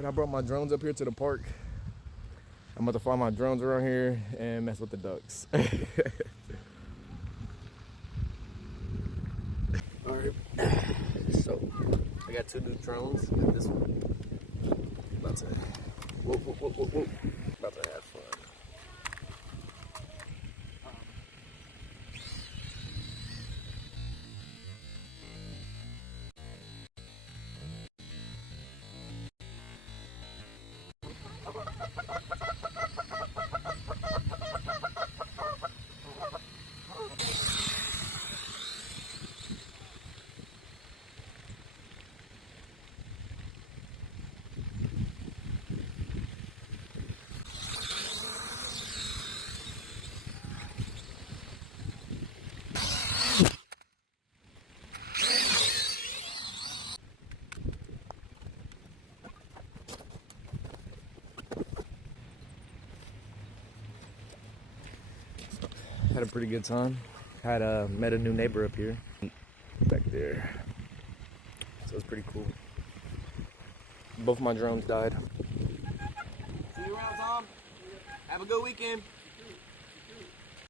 Alright, I brought my drones up here to the park. I'm about to fly my drones around here and mess with the ducks. Alright, so I got 2 new drones. Got this one. About to, whoa. About to have fun. Had a pretty good time. Had met a new neighbor up here, back there. So it was pretty cool. Both my drones died. See you around, Tom. Have a good weekend.